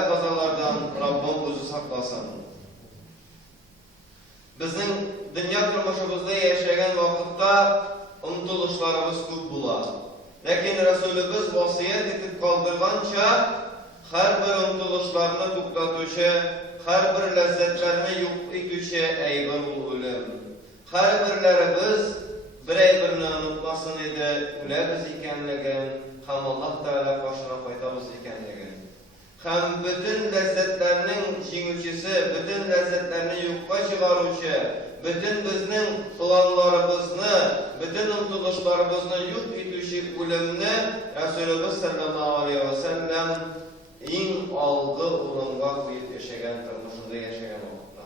kazalardan Rabbim özü saklasın. Bizning dünya turmuşumuzda yaşayan vakitte umtuluşlarımız көп bular. Lakin Resulümüz vasiyet etip kaldırgança her bir umtuluşlarını tuktatuşu, her bir lezzetlerini yok etuşu eybir ul ölüm. Her birlerimiz birini unutmasın idi, ülemiz ikenligin, hem Allah Teala başına koytamız ikenligin. Hem bütün lezzetlerinin şiňüçisi, bütün lezzetlerini yokka çıkaruşu, bütün bizning planlarımızını, bütün umtuluşlarımızını yok etuşu ölümni Resulümüz sallallahu aleyhi ve sellem en algı orunga koyup yaşayan turmuşunda yaşayan vakitte.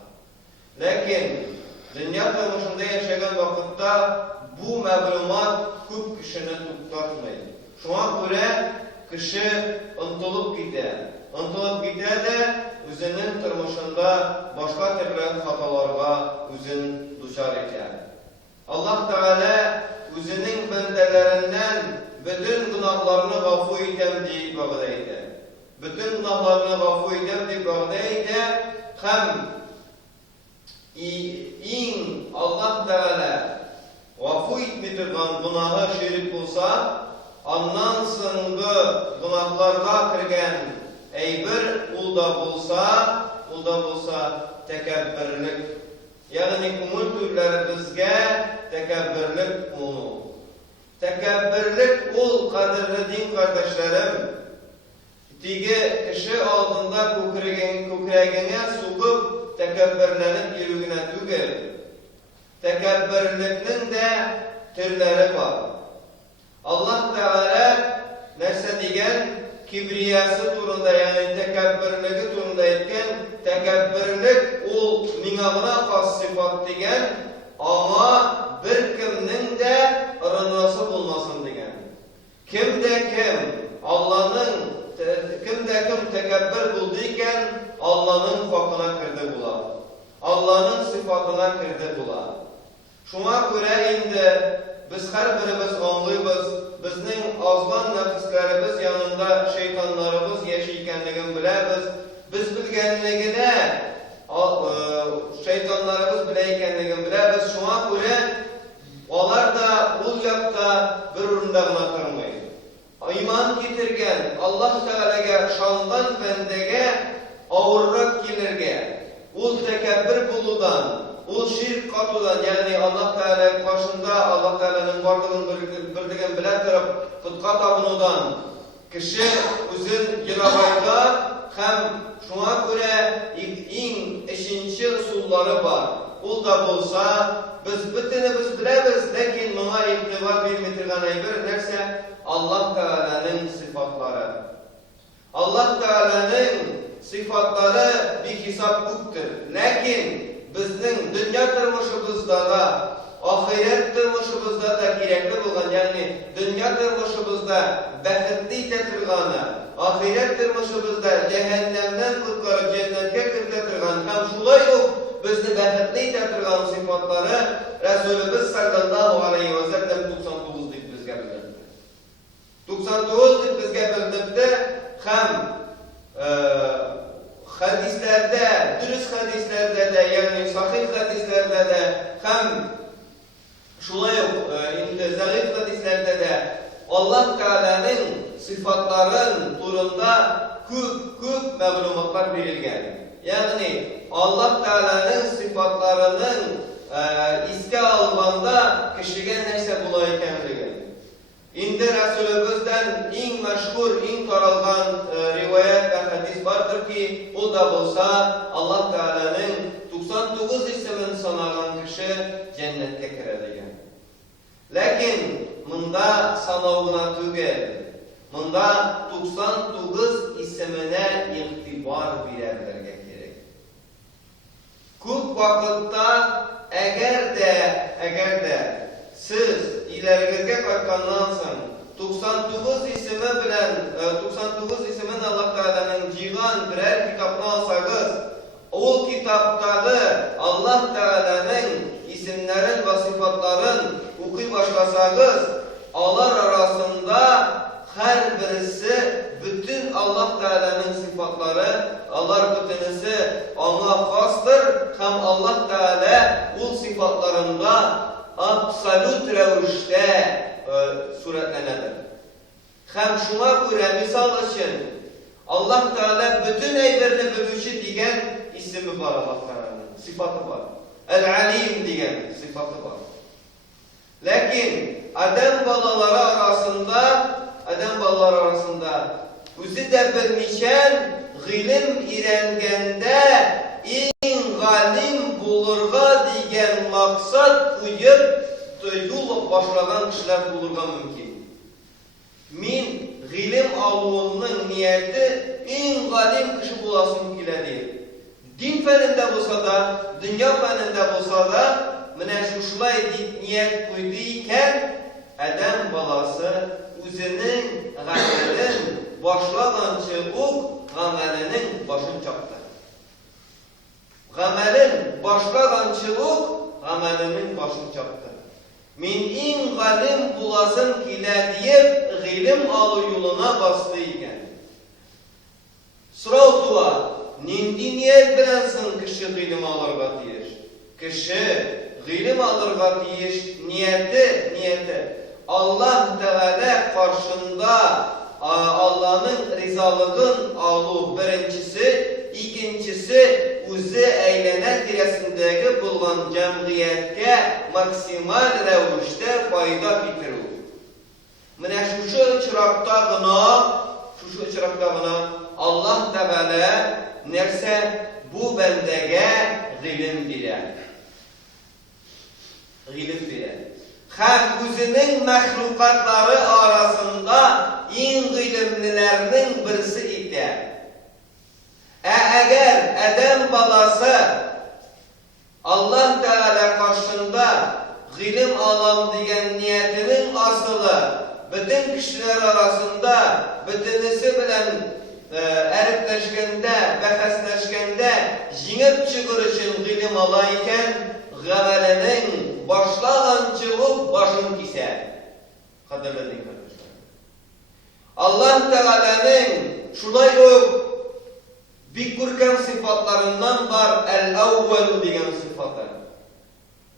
Lakin dünya turmuşunda yaşayan vakitte bu məlumat көп kişini tuktatmaydı. Şuna göre kişi untulup gider. Untulup gider de özünün turmuşunda başka türlü hatalarga özün duçar eder. Allah Teala özünün bendelerinden bütün günahlarını gafu etem deyip bağdaydı. Bütün günahlarını gafu etem deyip bağdaydı. Hem Allah Teala gafu etmey turgan günahı şerik olsa, ondan soňky günahlarga kirgen eýbir ulda bolsa tekebbürlük. Yani kumul türleri bizge tekebbürlük onu. Tekebbürlük ol kadirli din kardeşlerim. Tigi kişi aldığında kökregine sokup tekebbürlenip yürügüne tügür. Tekebbürlüknün de türleri var. Allah Teala nerse digen kibriyası turunda yani tekebbürlüğü turunda etken tekebbürlük ol minagına has sıfat digen ama bir kimnin de ırınası bulmasın digen. Kimde kim tekebbür bulduyken Allah'ın fakına kirdi bular. Allah'ın sıfatına kirdi bular. Şuna göre indi biz her birimiz anlıyoruz, bizning azman nefislerimiz yanında şeytanlarımız yaşaykenligini biliriz. Biz bilgenligine şeytanlarımız bileykenligini biliriz. Şuna göre onlar da ul yakta bir urundağına turmaydı. İman getirgen Allah Teala'ga şandan bendege ağırrak gelirge, ul tekebbür buludan, ul şirk katıdan yani Allah Teala karşında Allah Teala'nın varlığını birliğini bilen taraf putqa tabunudan kişi özün yılabayda hem şuna göre en eşinci usulları var. Ul da bolsa biz bütünümüz bilemiz lakin buna itibar bilmetirgen bir nerse Allah Teala'nın sıfatları. Allah Teala'nın sıfatları bir hesap yoktur. Lakin bizning dünya turmuşumuzda da, ahiret turmuşumuzda da gerekli bolan, yani dünya turmuşumuzda baxtli turgani, ahiret turmuşumuzda cehennemden qutqarib cennetga kirtirgan, ham şulay yok bizni baxtli turgan sıfatları Resulümüz sallallahu aleyhi ve sellem 99 deb bizga bildirdi. 99 deb bizga bildirdi, ham hadislerde, dürüst hadislerde de yani sahih hadislerde de hem şulay yok, zayıf hadislerde de Allah Teala'nın sıfatların turunda көп məlumatlar verilgen. Yani Allah Teala'nın sıfatlarının iske alganda kişiye neyse bulaykenligi. İndi Resulümüzden en meşhur, en taralgan rivayet ve hadis vardır ki o da olsa Allah Teala'nın 99 ismin sanagan kişi cennette kiredigen. Lakin mında sanavına tügel, mında 99 ismine itibar verenlerge gerek. Көп vakitte eğer de siz ilerigizge kalkandan soň 99 ismi bilen 99 ismin Allah Teala'nın jigan birer kitapını alsanız, o kitaptagı Allah Teala'nın isimlerin ve sıfatların okuy başlasanız, onlar arasında her birisi bütün Allah Teala'nın sıfatları, Allah bütünüsü ona xastır, hem Allah Teala bu sıfatlarında absolut rəvişdə surətlənədir. Hem şuna göre misal için Allah Teala bütün eylerini bölüşü diyen ismi var Allah Teala'nın, sıfatı var. El-Alim diyen sıfatı var. Lakin Adem balaları arasında özü de bilmişen ilim irengende in galim bulurga diyen maksat uyup yol başlayan kişiler bulurga mümkün. Min ilim alımının niyeti in galim kişi bulasın kiledi. Din feninde olsa da, dünya feninde olsa da şuşulay niyet koyduyken Adem balası özünün gamelin başlanançı o gamelinin başını çaktı. Gamelin başlanançı o gamelinin başını çaktı. Min in galim bulasın kile deyip ilim alı yoluna bastıyken sırav dua nindi niyet bilensin kişi ilim alırga diyor. Kişi ilim alırga diyor niyeti Allah Teala karşında Allah'ın rizalığın alı birincisi, ikincisi özü eylene tiresindeki bulunan cemiyetke maksimal rəvişdə fayda bitirir. Mine şu çırakta gına Allah Teala nerse bu bendege ilim bilir. Hem özünün məhlukatları arasında en ilimlilerinin birisi idi. Eğer Adem balası Allah Teala karşında ilim alam diyen niyetinin asılı bütün kişiler arasında bütünüsü bilen eripleşkende, behesleşkende jingip çıkır için ilim alayken gamelinin başlanançılık başını keser. Kadirlerin kardeşler. Allah Teala'nın şulay bir görkem sıfatlarından var el-evvel diyen sıfatı.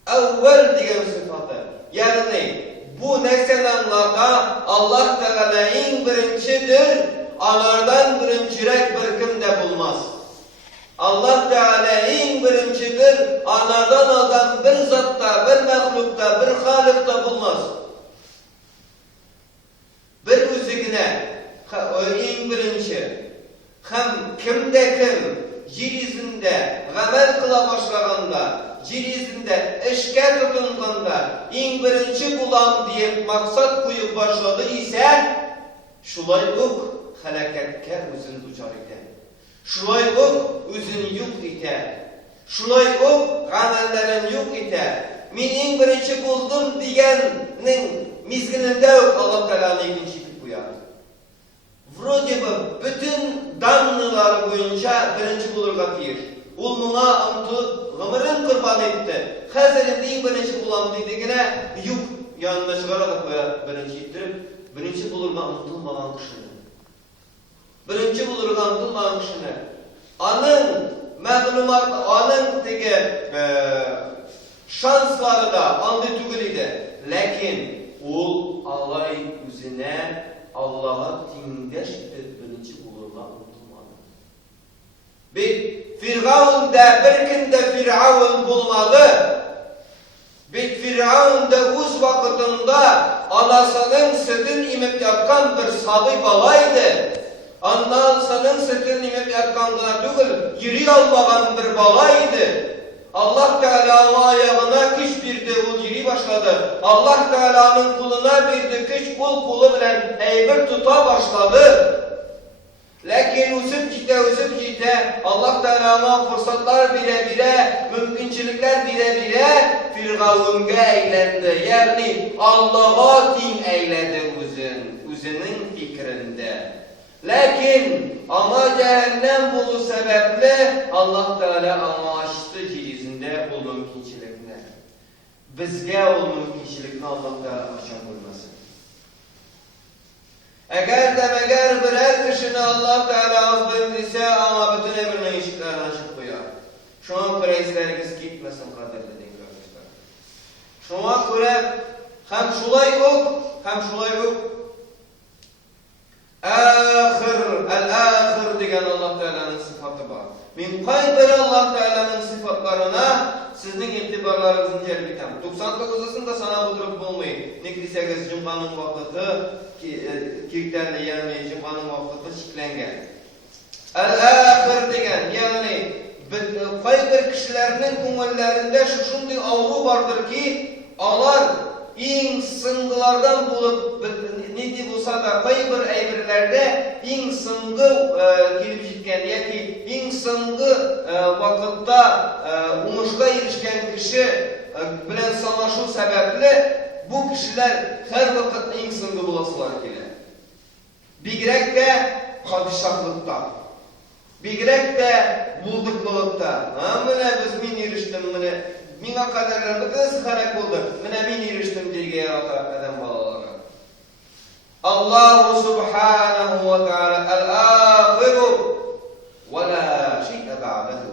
Evvel diyen sıfatı. Yani bu nesnelerle Allah Teala en birincidir. Onlardan birincirek bir kim de bulmaz. Allah Teala en birincidir. Onlardan adam bir zatta, bir mehlukta, bir halıkta bulmaz. Bir üzüğüne en birinci. Hem kimde kim yeryüzünde gamel kıla başlaganda, yeryüzünde işke tutunganda en birinci bulan diye maksat koyup başladı ise şulaylık halaketke özün ducar ite. Şulaylık özün yok ite. Şulaylık gamellerin yok ite. Min en birinci buldum diyenin mizgilinde yok Allah Teala'nın ikinci tip uyar. Вроде бы bütün danlılar boyunca birinci bulurga diyor. Ol buna umtu ömrün kurban etti. Hazırın deyin birinci bulan dediğine yük yanına çıkara da koyar birinci ettirip birinci bulurga umtulmayan kişini. Birinci bulurga umtulmayan kişini. Anın məlumat, anın şansları da andı tügülüydü. Lakin ol alay üzerine Allah'a tindeş birinci bulurga unutulmadı. Bir Firavun da bir kinde Firavun bulmadı. Bir Firavun da uz vakitinde anasının sütün imip yatkan bir sabi balaydı. Anasının sütün imip yatkandına değil, yeri almadan bir balaydı. Allah Teala'nın ayağına kış bir de o yeri başladı. Allah Teala'nın kuluna bir de kış kulu bilen eybir tuta başladı. Lakin üzüp gite Allah Teala'na fırsatlar bire mümkünçülükler bire Firavun'a eğlendi. Yani Allah'a din eyledi özünün fikrinde. Lakin ama cehennem bulu sebeple Allah Teala amaçtı yeryüzünde o mümkünçülükler. Bizge o mümkünçülükler Allah Teala açan bulmasın. Eğer birer kişini Allah Teala azdirse ama bütün evrinin işiklerini açıp koyar. Şuna göre izleriniz gitmesin kaderli din kardeşler. Şuna göre hem şulay yok. El-ahir degen Allah Teala'nın sıfatı var. Min kaydır Allah Teala'nın sıfatlarına sizin itibarlarınızın celbitem. 99'ısında sana oturup bulmayı. Nikliseniz cumbanın vakıtı kirklerle yani cumbanın vakıtı şiklengen. El-ahir degen yani kaydır kişilerinin kumullerinde şunday avru vardır ki alar İng sıngılardan bulup nidi bulsa da kayber eybirlerde ing sıngı kelip jitken yaki ing sıngı vakıtta umuşka erişken kişi bilen sanlaşu sebeple bu kişiler her vakit ing sıngı bulasılar gelir. Bigrek de padişahlıkta, bigrek de bulduklılıkta. Mine biz min eriştim mine. Minga kaderler kız harak oldu. Mine min eriştim diye yaratan adam balaları. Allah subhanahu ve taala el-ahiru ve la şey'e ba'dehu.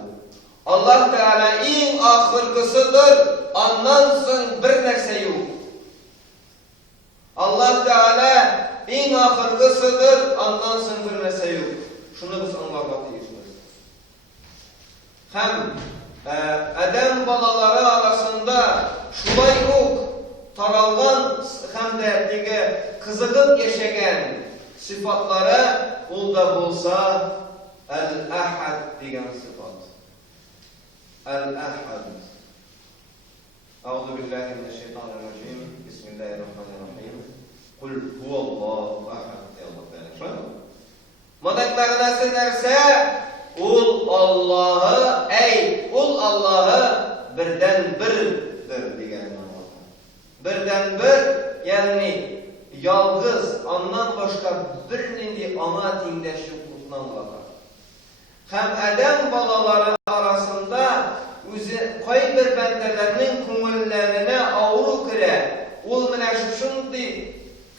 Allah Teala en ahirkısıdır. Anlansın bir nerse yok. Allah Teala en ahirkısıdır. Anlansın bir nerse yok. Şunu biz anlamak istiyoruz. Hem Adem balaları arasında şulay yok taralgan hem de kızıgıp yaşayan sıfatları olda bulsa el-ahad degen sıfat. El-ahad. Euzubillahimineşşeytanirracim. Bismillahirrahmanirrahim. Kul huvallahu ahad. Madak mağnası nerse ul Allah'ı ul Allah'ı birden birdir degen manada. Birden bir yani yalgız ondan başka bir nindi ana tengdeş yokluktan var. Hem Adem balaları arasında kay bir bendelerinin kumullerine avru kire ul mine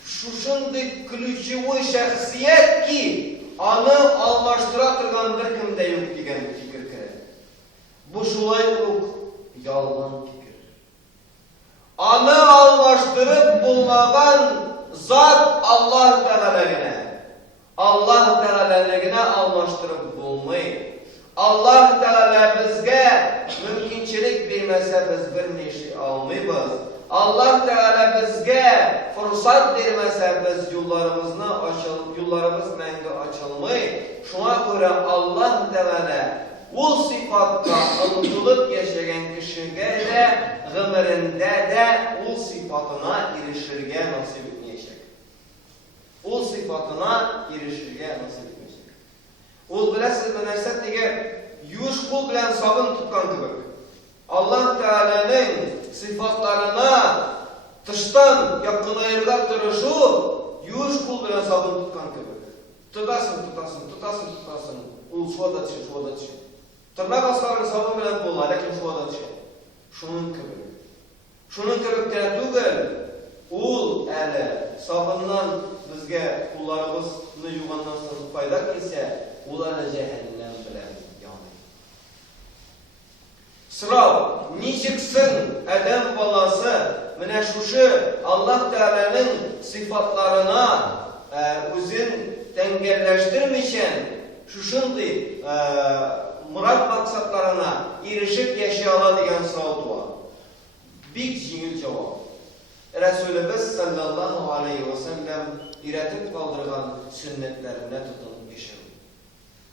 şuşundi klüçevi şahsiyet ki anı allaştıra turgan bir kimde yok degen fikir kire. Bu şulay yok, yalgan fikir. Anı allaştırıp bulmagan zat Allah Teala'gine. Allah Teala'gine allaştırıp bulmayı. Allah Teala bizge mümkünçilik vermese biz bir neşi almayız. Allah Teala bizge fırsat vermese biz yollarımız menge açılmay. Şuna göre Allah Teala o sıfatta unutulup yaşayan kişiye de ömründe de o sıfatına erişirge nasip etmeyecek. O sıfatına erişirge nasip etmeyecek. Ol bilesiz bir nerset diye yuş kul bilen sabun tutkan gibi. Allah Teala'nın sıfatlarına dıştan yakınayırga duruşu yuş kul bilen sabun tutkan gibi. Tutasın. Ol şuada düşün. Tırnak aslarını sabun bilen bolla, lakin şuada düşün. Şunun gibi. Şunun gibi tügel. Ol sabundan bizge kullarımızı yugandan sonra fayda ise uları cehennem bilen yanı. Sırav, niçiksin Adem balası mine şuşu Allah Teala'nın sıfatlarına özün dengelleştirmişen şuşundi murat maksatlarına erişip yaşayala degen sırav dua. Bir cingil cevap. Resulümüz sallallahu aleyhi ve sellem iretip kaldırgan sünnetlerine tutunup yaşayalım.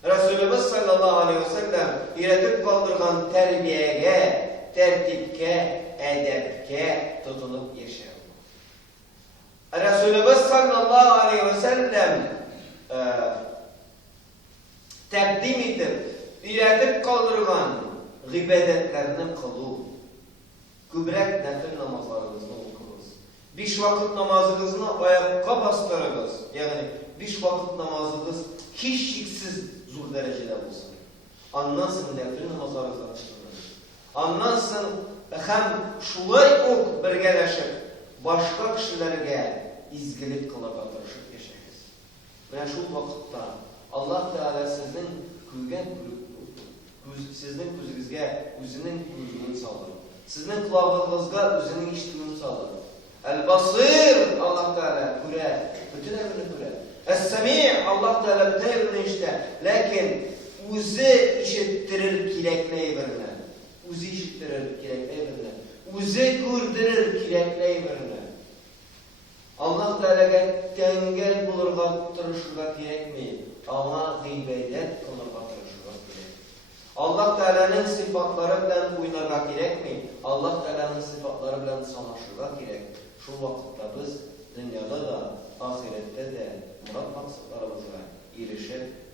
Resulümüz sallallahu aleyhi ve sellem iretip kaldırgan terbiyeye, tertipke, edepke tutunup yaşayalım. Resulümüz sallallahu aleyhi ve sellem takdim edip, iretip kaldırgan gıbedetlerini kılı, kübrek nefil namazlarımızını okuruz. 5 vakit namazınızını ayakka bastırırız. Yani 5 vakit namazınız hiç şiksiz zul derecede olsun. Anlansın nefil namazlarınızı açılırız. Anlansın hem şulay ok birgeleşip başka kişilerge izgilik kılıp atırışıp yaşayız. Менә шул вакытта Аллаһ Тәгалә сезнең күзегезгә үзенең күзен салды. Сезнең колагыгызга үзенең ишетүен салды. Әл-Басир Аллаһ Тәгалә күрә, бөтен әмерне күрә. Әс-Сами' Аллаһ Тәгалә бөтен әмерне ишетә, ләкин үзе ишеттерер кирәкле әйберне. Үзе ишеттерер кирәкле әйберне. Үзе күрдерер кирәкле әйберне. Аллаһ Тәгаләгә тәңгәл булырга тырышырга кирәкми, аңа гыйбадәт кылырга тырышырга кирәк. Аллаһ Тәгаләнең сыйфатлары белән уйнарга кирәкми, Аллаһ Тәгаләнең сыйфатлары белән санашырга кирәк. Шул вакытта без дөньяда да, ахирәттә дә мурад максатларыбызга ирешеп